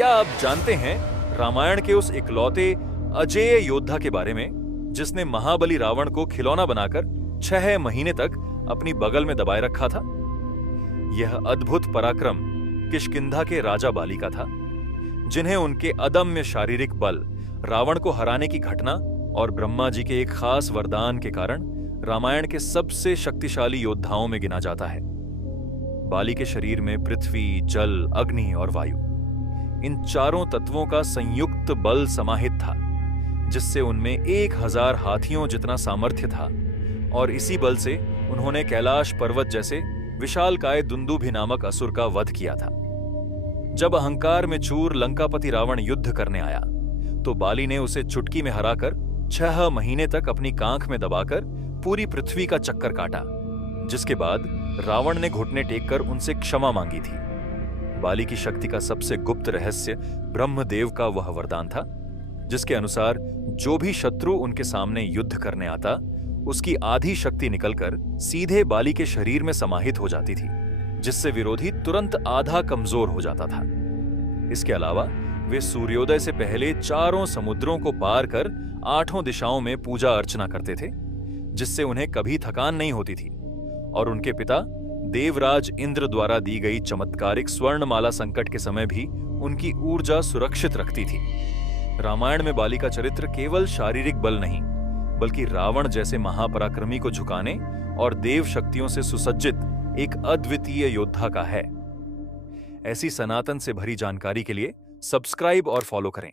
क्या आप जानते हैं रामायण के उस इकलौते अजेय योद्धा के बारे में जिसने महाबली रावण को खिलौना बनाकर 6 महीने तक अपनी बगल में दबाए रखा था? यह अद्भुत पराक्रम किष्किंधा के राजा बाली का था, जिन्हें उनके अदम्य शारीरिक बल, रावण को हराने की घटना और ब्रह्मा जी के एक खास वरदान के कारण रामायण के सबसे शक्तिशाली योद्धाओं में गिना जाता है। बाली के शरीर में पृथ्वी, जल, अग्नि और वायु, इन चारों तत्वों का संयुक्त बल समाहित था, जिससे उनमें 1000 हाथियों जितना सामर्थ्य था, और इसी बल से उन्होंने कैलाश पर्वत जैसे विशालकाय दुंदुभि नामक असुर का वध किया था। जब अहंकार में चूर लंकापति रावण युद्ध करने आया, तो बाली ने उसे चुटकी में हराकर 6 महीने तक अपनी कांख में दबाकर पूरी पृथ्वी का चक्कर काटा, जिसके बाद रावण ने घुटने टेककर उनसे क्षमा मांगी थी। बाली की शक्ति का सबसे गुप्त रहस्य ब्रह्मदेव का वह वरदान था, जिसके अनुसार जो भी शत्रु उनके सामने युद्ध करने आता, उसकी आधी शक्ति निकलकर सीधे बाली के शरीर में समाहित हो जाती थी, जिससे विरोधी तुरंत आधा कमजोर हो जाता था। इसके अलावा वे सूर्योदय से पहले चारों समुद्रों को पार कर 8 दिशाओं में पूजा अर्चना करते थे, जिससे उन्हें कभी थकान नहीं होती थी, और उनके पिता देवराज इंद्र द्वारा दी गई चमत्कारिक स्वर्णमाला संकट के समय भी उनकी ऊर्जा सुरक्षित रखती थी। रामायण में बाली का चरित्र केवल शारीरिक बल नहीं, बल्कि रावण जैसे महापराक्रमी को झुकाने और देव शक्तियों से सुसज्जित एक अद्वितीय योद्धा का है। ऐसी सनातन से भरी जानकारी के लिए सब्सक्राइब और फॉलो करें।